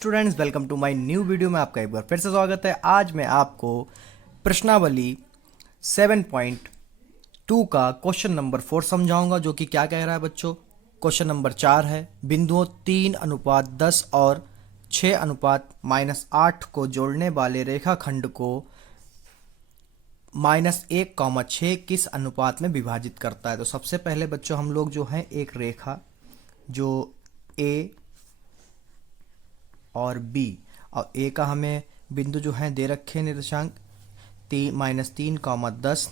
Students, welcome to my new video में आपका एक बार फिर से स्वागत है। आज मैं आपको प्रश्नावली 7.2 का क्वेश्चन नंबर 4 समझाऊंगा, जो कि क्या कह रहा है बच्चों। क्वेश्चन नंबर 4 है, बिंदुओं 3:10 और 6:-8 को जोड़ने वाले रेखाखंड को -1,6 किस अनुपात में विभाजित करता है। तो सबसे पहले बच्चों हम लोग जो है एक रेखा जो ए और बी, और ए का हमें बिंदु जो है दे रखे हैं निर्देशांक -3,10,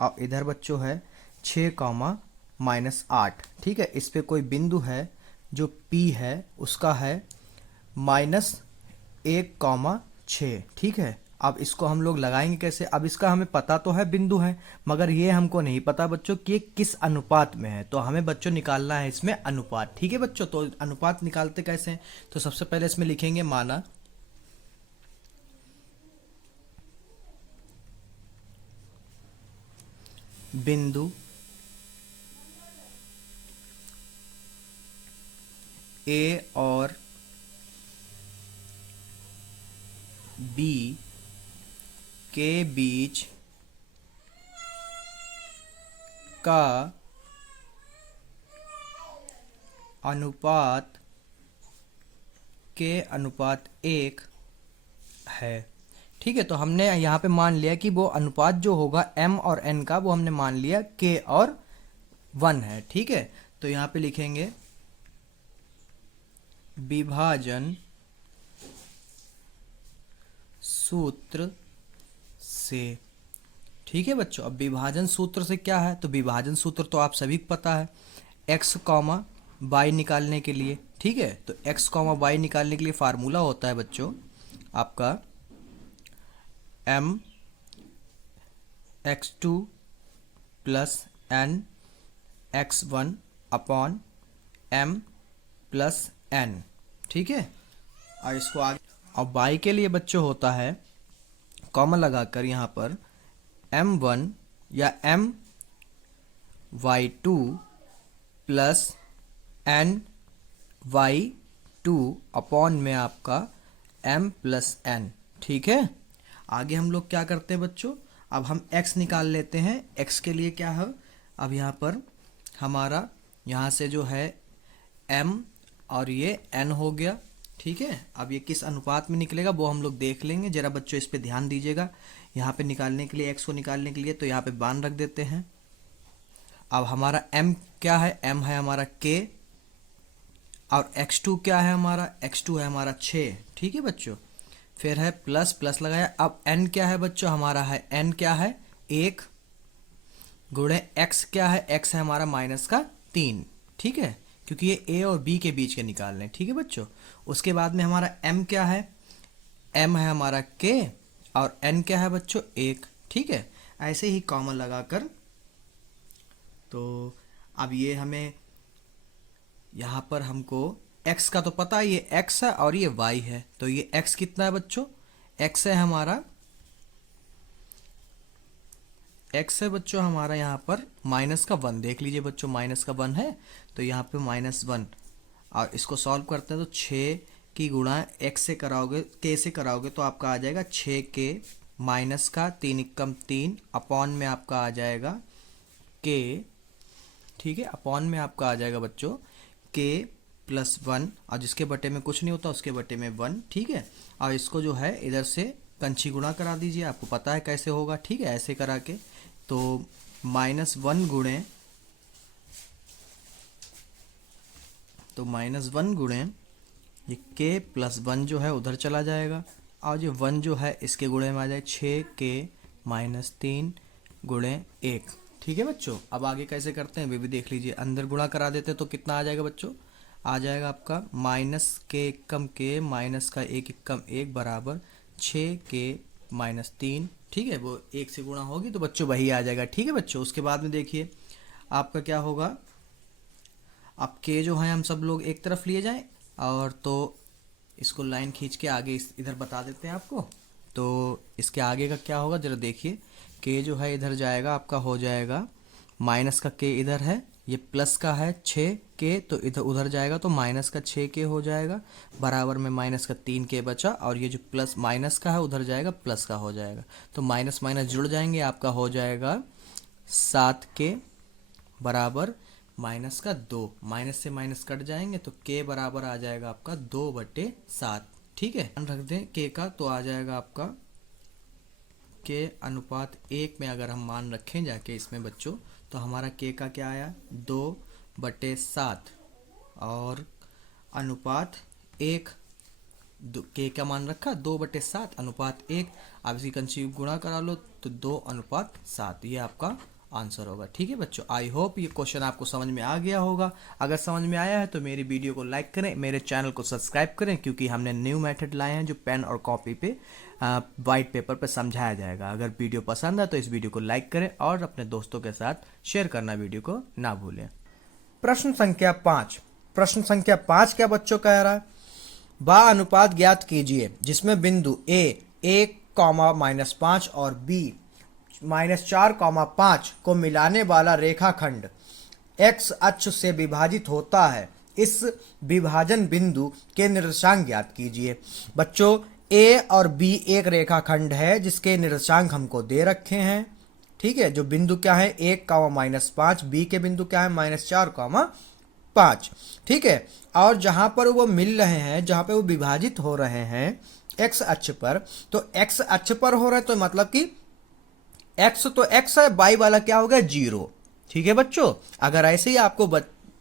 और इधर बच्चों है 6,-8। ठीक है, इस पे कोई बिंदु है जो पी है, उसका है -1,6। ठीक है, अब इसको हम लोग लगाएंगे कैसे। अब इसका हमें पता तो है बिंदु है, मगर ये हमको नहीं पता बच्चों कि ये किस अनुपात में है। तो हमें बच्चों निकालना है इसमें अनुपात। ठीक है बच्चों, तो अनुपात निकालते कैसे हैं। तो सबसे पहले इसमें लिखेंगे माना बिंदु ए और बी के बीच का अनुपात के अनुपात 1 है। ठीक है, तो हमने यहाँ पे मान लिया कि वो अनुपात जो होगा m और n का, वो हमने मान लिया k और 1 है। ठीक है, तो यहाँ पे लिखेंगे विभाजन सूत्र से। ठीक है बच्चों, अब विभाजन सूत्र से क्या है, तो विभाजन सूत्र तो आप सभी को पता है, x कॉमा y निकालने के लिए। ठीक है, तो x कॉमा y निकालने के लिए फार्मूला होता है बच्चों आपका m x2 plus n x1 upon m plus n। ठीक है, और इसको आगे, और y के लिए बच्चों होता है कॉमा लगाकर यहाँ पर m1 या m y2 plus n y2 upon में आपका m प्लस n। ठीक है, आगे हम लोग क्या करते हैं बच्चों, अब हम x निकाल लेते हैं। x के लिए क्या है, अब यहाँ पर हमारा यहाँ से जो है m और ये n हो गया। ठीक है, अब ये किस अनुपात में निकलेगा वो हम लोग देख लेंगे। जरा बच्चों इस पे ध्यान दीजिएगा। यहाँ पे निकालने के लिए, x को निकालने के लिए तो यहाँ पे बान रख देते हैं। अब हमारा m क्या है, m है हमारा k, और x2 क्या है हमारा, x2 है हमारा 6। ठीक है बच्चों, फिर है प्लस प्लस लगाया। अब n क्या है बच्चों, हमारा है n क्या है 1 गुणे x क्या है, x है हमारा -3। ठीक है, क्योंकि ये a और b के बीच के निकालने। ठीक है बच्चों, उसके बाद में हमारा m क्या है, m है हमारा k, और n क्या है बच्चों 1। ठीक है, ऐसे ही कॉमन लगाकर, तो अब ये हमें यहाँ पर हमको x का तो पता है, ये x है और ये y है। तो ये x कितना है बच्चों, x है हमारा, x है बच्चों हमारा यहाँ पर -1। देख लीजिए बच्चों, -1 है, तो यहाँ पे -1। और इसको सॉल्व करते हैं तो 6 की गुणा x से कराओगे, k से कराओगे, तो आपका आ जाएगा 6k माइनस का 3 अपॉन में आपका आ जाएगा k। ठीक है, अपॉन में आपका आ जाएगा बच्चों k प्लस 1, और जिसके बटे में कुछ नहीं होता उसके बटे में 1। ठीक है, और इसको जो है इधर से कंची गुणा करा दीजिए, आपको पता है कैसे होगा। ठीक है, ऐसे करा के तो -1 गुणे, तो -1 गुणे ये k प्लस 1 जो है उधर चला जाएगा, और जो 1 जो है इसके गुणे में आ जाए 6k -3 गुणे 1। ठीक है बच्चों, अब आगे कैसे करते हैं वे भी देख लीजिए। अंदर गुणा करा देते हैं तो कितना आ जाएगा बच्चों, आ जाएगा आपका -k माइनस का 1 बराबर 6k -3। ठीक है, वो 1 से गुणा होगी तो बच्चों वही आ जाएगा। ठीक है बच्चों, उसके बाद में देखिए आपका क्या होगा, अब k जो है हम सब लोग एक तरफ लिए जाएं, और तो इसको लाइन खींच के आगे इधर बता देते हैं आपको। तो इसके आगे का क्या होगा जरा देखिए, k जो है इधर जाएगा, आपका हो जाएगा माइनस का के इधर है, ये प्लस का है 6k, तो इधर उधर जाएगा तो माइनस का 6k हो जाएगा, बराबर में माइनस का 3k बचा, और ये जो प्लस माइनस का है उधर जाएगा प्लस का हो जाएगा, तो माइनस माइनस जुड़ जाएंगे, आपका हो जाएगा 7k बराबर माइनस का 2, माइनस से माइनस कट जाएंगे तो k बराबर आ जाएगा आपका 2/7। ठीक है, ध्यान रख दें k का, तो आ जाएगा आपका k अनुपात 1 में अगर हम मान रखें जाके इसमें बच्चों, तो हमारा k का क्या आया 2/7, और अनुपात 1, k का मान रखा 2/7 अनुपात 1, आप इसकी कंसी गुणा करा लो तो 2/7, ये आपका आंसर होगा। ठीक है बच्चों, आई होप ये क्वेश्चन आपको समझ में आ गया होगा। अगर समझ में आया है तो मेरी वीडियो को लाइक करें, मेरे चैनल को सब्सक्राइब करें, क्योंकि हमने न्यू मेथड लाए हैं जो पेन और कॉपी पे वाइट पेपर पे समझाया जाएगा। अगर वीडियो पसंद है तो इस वीडियो को लाइक करें और अपने दोस्तों के साथ शेयर करना वीडियो को ना भूलें। प्रश्न संख्या 5, प्रश्न संख्या 5 क्या बच्चों कह रहा है, बा अनुपात ज्ञात कीजिए जिसमें बिंदु a 1, -5 और b -4, 5 को मिलाने वाला रेखाखंड x अक्ष से विभाजित होता है। इस विभाजन बिंदु के निर्देशांक ज्ञात कीजिए। बच्चों a और b एक रेखाखंड है जिसके निर्देशांक हमको दे रखे हैं। ठीक है, जो बिंदु क्या है 1, -5, b के बिंदु क्या है -4, 5। ठीक है, और जहां पर वो मिल रहे हैं, जहां पे वो विभाजित हो रहे हैं x अक्ष पर, तो x अक्ष पर हो रहे हैं तो मतलब कि x तो x है, y वाला क्या हो गया 0। ठीक है बच्चों, अगर ऐसे ही आपको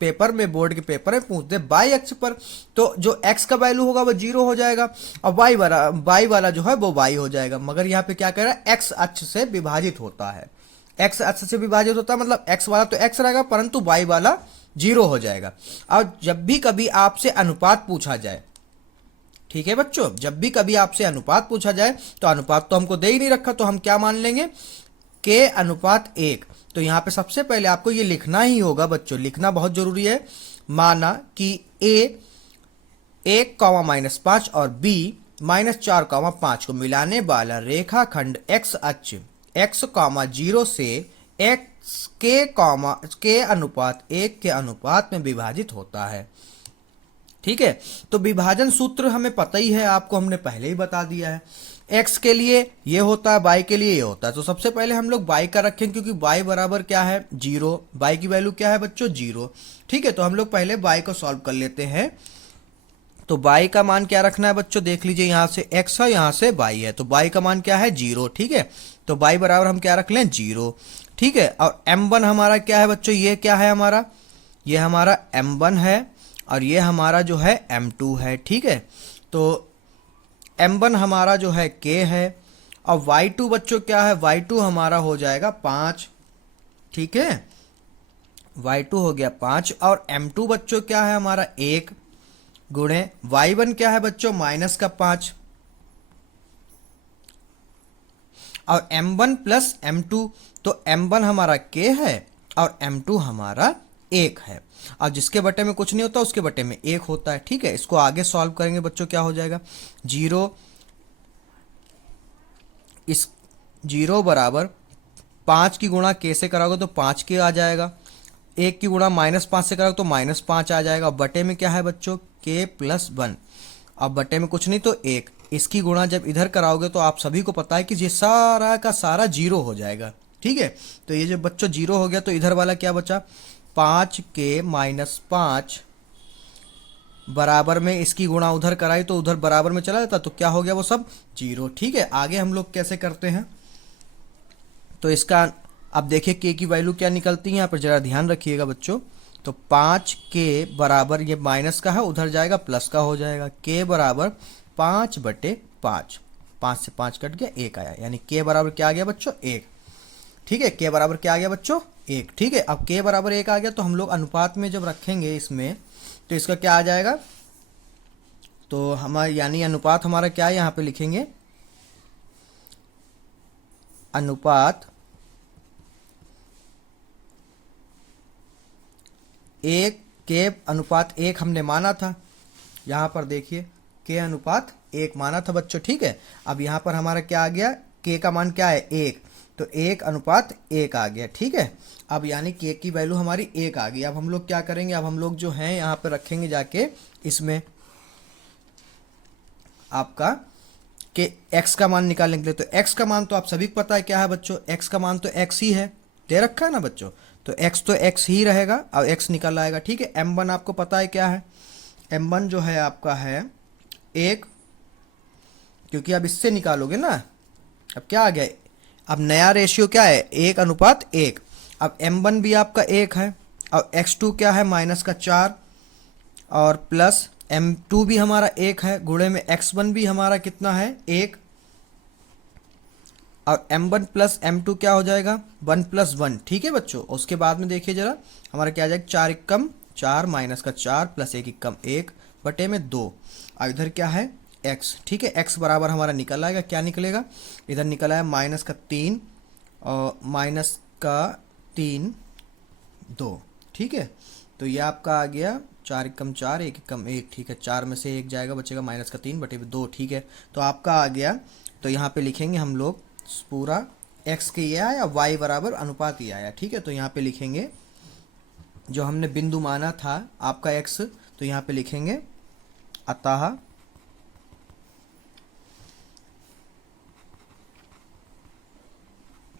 पेपर में, बोर्ड के पेपर में पूछ दे y अक्ष पर, तो जो x का वैल्यू होगा वो 0 हो जाएगा, और y वाला जो है वो y हो जाएगा। मगर यहाँ पे क्या कह रहा है x अक्ष से विभाजित होता है, x अक्ष से विभाजित होता है मतलब x वाला तो x रहेगा परंतु y वाला 0 हो जाएगा। और जब भी कभी आपसे अनुपात पूछा जाए, ठीक है बच्चों, जब भी कभी आपसे अनुपात पूछा जाए तो अनुपात तो हमको दे ही नहीं रखा, तो हम क्या मान लेंगे k अनुपात 1। तो यहाँ पे सबसे पहले आपको ये लिखना ही होगा बच्चों, लिखना बहुत जरूरी है। माना कि a 1, -5 और b -4, 5 को मिलाने वाला रेखाखंड x अक्ष x, 0 से x k अनुपात 1 के अनुपात में विभाजित होता है। ठीक है, तो विभाजन सूत्र हमें पता ही है, आपको हमने पहले ही बता दिया है। x के लिए ये होता है, y के लिए ये होता है, तो सबसे पहले हम लोग y का रखें, क्योंकि y बराबर क्या है 0, y की वैल्यू क्या है बच्चों 0। ठीक है, तो हम लोग पहले y को सॉल्व कर लेते हैं। तो y का मान क्या रखना है बच्चों, देख लीजिए, यहाँ से x है, यहाँ से y है, तो y का मान क्या है 0। ठीक है, तो y बराबर हम क्या रख लें 0। ठीक है, और m1 हमारा क्या है बच्चों, ये क्या है हमारा, ये हमारा m1 है, और ये हमारा जो है m2 है। ठीक है, तो m1 हमारा जो है k है, और y2 बच्चों क्या है, y2 हमारा हो जाएगा 5। ठीक है, y2 हो गया 5, और m2 बच्चों क्या है हमारा 1 गुणे y1 क्या है बच्चों -5, और m1 प्लस m2, तो m1 हमारा k है और m2 हमारा 1 है, और जिसके बटे में कुछ नहीं होता उसके बटे में 1 होता है। ठीक है, इसको आगे सॉल्व करेंगे बच्चों, क्या हो जाएगा 0, इस 0 बराबर 5 की गुणा k से कराओगे तो 5k आ जाएगा, 1 की गुणा -5 से कराओगे तो -5 आ जाएगा, बटे में क्या है बच्चों k + 1, अब बटे में कुछ नहीं तो 1, इसकी गुणा जब इधर कराओगे तो आप सभी को पता है कि ये सारा का सारा 0 हो जाएगा। ठीक है, तो ये जब बच्चों 0 हो गया तो इधर वाला क्या बचा 5k - 5 बराबर में, इसकी गुणा उधर कराई तो उधर बराबर में चला जाता, तो क्या हो गया वो सब 0। ठीक है, आगे हम लोग कैसे करते हैं, तो इसका अब देखिए k की वैल्यू क्या निकलती है, यहाँ पर जरा ध्यान रखिएगा बच्चों। तो 5k बराबर, ये माइनस का है उधर जाएगा प्लस का हो जाएगा, k बराबर 5/5, 5 से 5 कट गया 1 आया, यानी k बराबर क्या आ गया बच्चों 1। ठीक है, k बराबर क्या आ गया बच्चों 1। ठीक है, अब k बराबर 1 आ गया, तो हम लोग अनुपात में जब रखेंगे इसमें तो इसका क्या आ जाएगा, तो हमारा यानी अनुपात हमारा क्या है, यहाँ पे लिखेंगे अनुपात 1 k अनुपात 1 हमने माना था, यहाँ पर देखिए k अनुपात 1 माना था बच्चों। ठीक है, अब यहाँ पर हमारा क्या आ गया, k का मान क्या है 1, तो 1:1 आ गया। ठीक है, अब यानी के की वैल्यू हमारी 1 आ गई। अब हम लोग क्या करेंगे, अब हम लोग जो हैं यहाँ पे रखेंगे जाके इसमें आपका कि x का मान निकालने के लिए। तो x का मान तो आप सभी को पता है क्या है बच्चों, x का मान तो x ही है, दे रखा है ना बच्चों, तो x तो x ही रहेगा और x निकल आएगा। ठीक है, m1 आपको पता है क्या है, m1 जो है आपका है 1, क्योंकि अब इससे निकालोगे ना, अब क्या आ गया, अब नया रेशियो क्या है 1:1। अब m1 भी आपका 1 है और x2 क्या है -4 और प्लस m2 भी हमारा 1 है, गुणे में x1 भी हमारा कितना है 1, और m1 प्लस m2 क्या हो जाएगा 1 + 1। ठीक है बच्चों, उसके बाद में देखिए जरा हमारा क्या आ जाएगा 4 -4 प्लस 1 बटे में 2, और इधर क्या है x। ठीक है, x बराबर हमारा निकल आएगा, क्या निकलेगा, इधर निकल आया -3 और -3 2। ठीक है, तो ये आपका आ गया 4 × 4 1 × 1। ठीक है, 4 में से 1 जाएगा, बचेगा -3 बटे 2। ठीक है, तो आपका आ गया, तो यहाँ पे लिखेंगे हम लोग पूरा x के ये आया, y बराबर अनुपात ये आया। ठीक है, तो यहाँ पे लिखेंगे जो हमने बिंदु माना था आपका x, तो यहाँ पे लिखेंगे अतः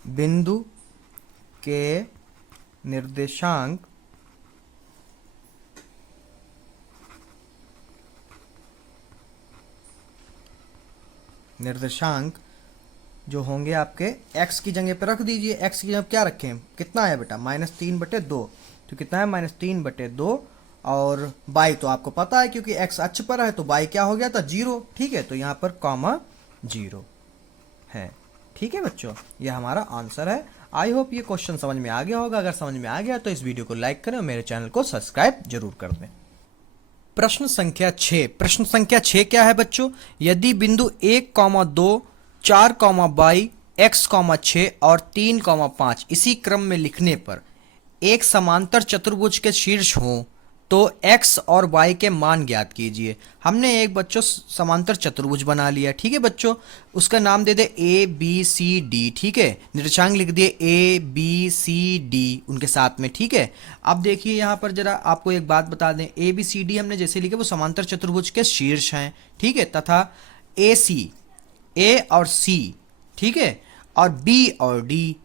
बिंदु के निर्देशांक जो होंगे आपके x की जगह पे रख दीजिए। x की जगह क्या रखें, कितना है बेटा -3 बटे 2, तो कितना है -3 बटे 2, और y तो आपको पता है क्योंकि x अक्ष पर है तो y क्या हो गया था 0। ठीक है, तो यहाँ पर कॉमा 0 है। ठीक है बच्चों, ये हमारा आंसर है। आई होप ये क्वेश्चन समझ में आ गया होगा। अगर समझ में आ गया तो इस वीडियो को लाइक करें और मेरे चैनल को सब्सक्राइब जरूर कर दें। प्रश्न संख्या 6। प्रश्न संख्या 6 क्या है बच्चों, यदि बिंदु 1,2 4, x, 6 और 3, 5 इसी क्रम में लिखने पर एक समांतर चतुर्भुज के शीर्ष हो तो x और y के मान ज्ञात कीजिए। हमने एक बच्चों समांतर चतुर्भुज बना लिया। ठीक है बच्चों, उसका नाम दे दे ABCD। ठीक है, निर्देशांक लिख दिए ABCD उनके साथ में। ठीक है, अब देखिए यहाँ पर जरा आपको एक बात बता दें, ABCD हमने जैसे लिखे वो समांतर चतुर्भुज के शीर्ष हैं। ठीक है, तथा AC A और C, ठीक है, और B और D,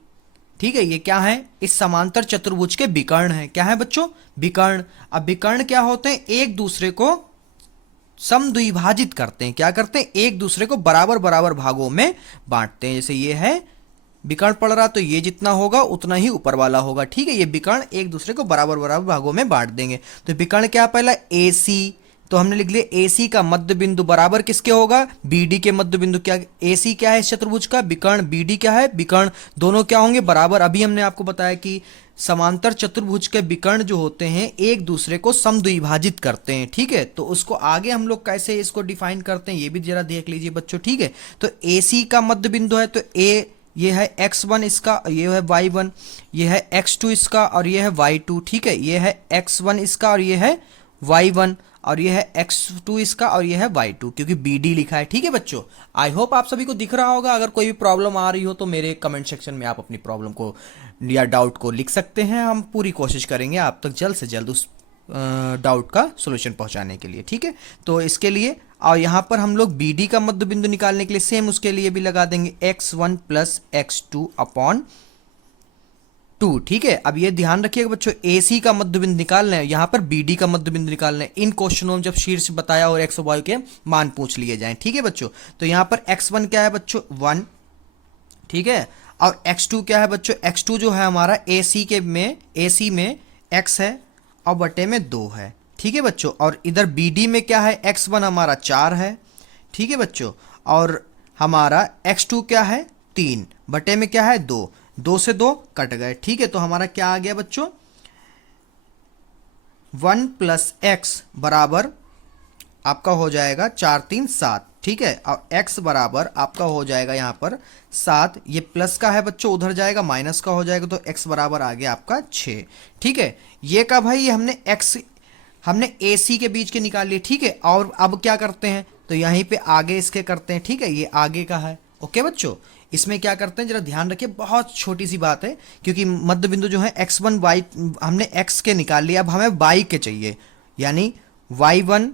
ठीक है, ये क्या है, इस समांतर चतुर्भुज के विकर्ण हैं। क्या है बच्चों, विकर्ण। अब विकर्ण क्या होते हैं, एक दूसरे को समद्विभाजित करते हैं। क्या करते हैं, एक दूसरे को बराबर बराबर भागों में बांटते हैं। जैसे ये है विकर्ण पड़ रहा, तो ये जितना होगा उतना ही ऊपर वाला होगा। ठीक है, ये विकर्ण एक दूसरे को बराबर बराबर भागों में बांट देंगे। तो विकर्ण क्या, पहला AC, तो हमने लिख लिया AC का मध्य बिंदु बराबर किसके होगा, BD के मध्य बिंदु। क्या AC क्या है इस चतुर्भुज का, विकर्ण, BD क्या है, विकर्ण, दोनों क्या होंगे बराबर। अभी हमने आपको बताया कि समांतर चतुर्भुज के विकर्ण जो होते हैं एक दूसरे को समद्विभाजित करते हैं। ठीक है, तो उसको आगे हम लोग कैसे इसको डिफाइन करते हैं ये भी जरा देख लीजिए बच्चों। ठीक है, तो AC का मध्य बिंदु है तो A, ये है x1 इसका, ये है y1, ये है x2 इसका और ये है y2। ठीक है, ये है x1 इसका और ये है y1, और ये है x2 इसका और ये है y2, क्योंकि BD लिखा है। ठीक है बच्चों, आई होप आप सभी को दिख रहा होगा। अगर कोई भी प्रॉब्लम आ रही हो तो मेरे कमेंट सेक्शन में आप अपनी प्रॉब्लम को या डाउट को लिख सकते हैं। हम पूरी कोशिश करेंगे आप तक जल्द से जल्द उस डाउट का सॉल्यूशन पहुंचाने के लिए। ठीक है, तो इसके लिए और यहाँ पर हम लोग BD का मध्य बिंदु निकालने के लिए सेम उसके लिए भी लगा देंगे x1 + x2/2। ठीक है, अब ये ध्यान रखिएगा बच्चों, AC का मध्य बिंदु निकालना है, यहाँ पर BD का मध्य बिंदु निकालना है। इन क्वेश्चनों में जब शीर्ष बताया और x और y के मान पूछ लिए जाएं। ठीक है बच्चों, तो यहाँ पर x1 क्या है बच्चों 1, ठीक है, और x2 क्या है बच्चों, x2 जो है हमारा AC में x है और बटे में 2 है। ठीक है बच्चों, और इधर BD में क्या है, x1 हमारा 4 है। ठीक है बच्चों, और हमारा x2 क्या है 3, बटे में क्या है 2, 2 से 2 कट गए। ठीक है, तो हमारा क्या आ गया बच्चों 1 + x बराबर आपका हो जाएगा 4 3 7। ठीक है, और x बराबर आपका हो जाएगा यहाँ पर 7, ये प्लस का है बच्चों, उधर जाएगा माइनस का हो जाएगा, तो x बराबर आ गया आपका 6। ठीक है, ये का भाई ये हमने AC के बीच के निकाल लिए। ठीक है, और अब क्या करते हैं, तो यहीं पे आगे इसके करते हैं। ठीक है, ये आगे का है, ओके बच्चों, इसमें क्या करते हैं जरा ध्यान रखिए, बहुत छोटी सी बात है, क्योंकि मध्य बिंदु जो है x1 y, हमने x के निकाल लिया, अब हमें y के चाहिए, यानी y1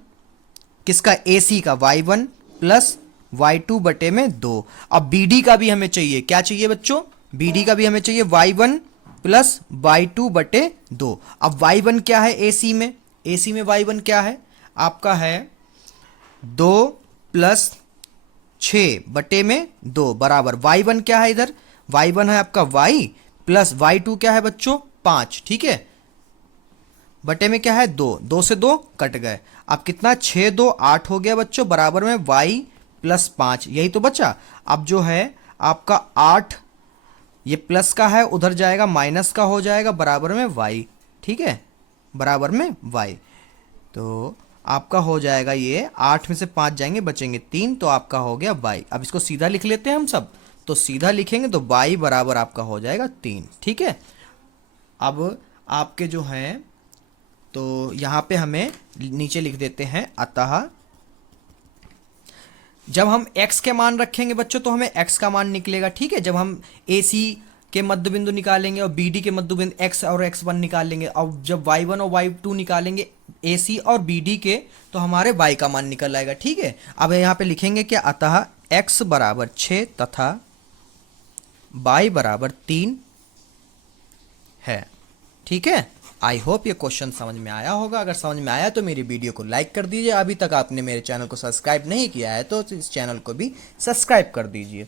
किसका, AC का, y1 प्लस y2 बटे में 2। अब BD का भी हमें चाहिए, क्या चाहिए बच्चों, BD का भी हमें चाहिए y1 प्लस y2 बटे 2। अब y1 क्या है AC में, AC में y1 क्या है आपका, है 2 प्लस 6 बटे में 2 बराबर y1 क्या है इधर, y1 है आपका y प्लस y2 क्या है बच्चों 5, ठीक है, बटे में क्या है 2, 2 से 2 कट गए। अब कितना 6 2 8 हो गया बच्चों, बराबर में y प्लस 5, यही तो बचा। अब जो है आपका 8, ये प्लस का है उधर जाएगा माइनस का हो जाएगा, बराबर में y, ठीक है, बराबर में y। तो आपका हो जाएगा ये 8 में से 5 जाएंगे बचेंगे 3, तो आपका हो गया y। अब इसको सीधा लिख लेते हैं हम सब, तो सीधा लिखेंगे तो y बराबर आपका हो जाएगा 3, ठीक है। अब आपके जो हैं तो यहाँ पे हमें नीचे लिख देते हैं, अतः जब हम x के मान रखेंगे बच्चों तो हमें x का मान निकलेगा, ठीक है। जब हम AC के मध्य बिंदु निकालेंगे और BD के मध्य बिंदु x और x1 निकालेंगे, और जब y1 और y2 निकालेंगे AC और BD के, तो हमारे y का मान निकल आएगा, ठीक है। अब यहाँ पे लिखेंगे क्या, अतः x बराबर 6 तथा y बराबर 3 है, ठीक है। आई होप ये क्वेश्चन समझ में आया होगा। अगर समझ में आया तो मेरी वीडियो को लाइक कर दीजिए। अभी तक आपने मेरे चैनल को सब्सक्राइब नहीं किया है तो इस चैनल को भी सब्सक्राइब कर दीजिए।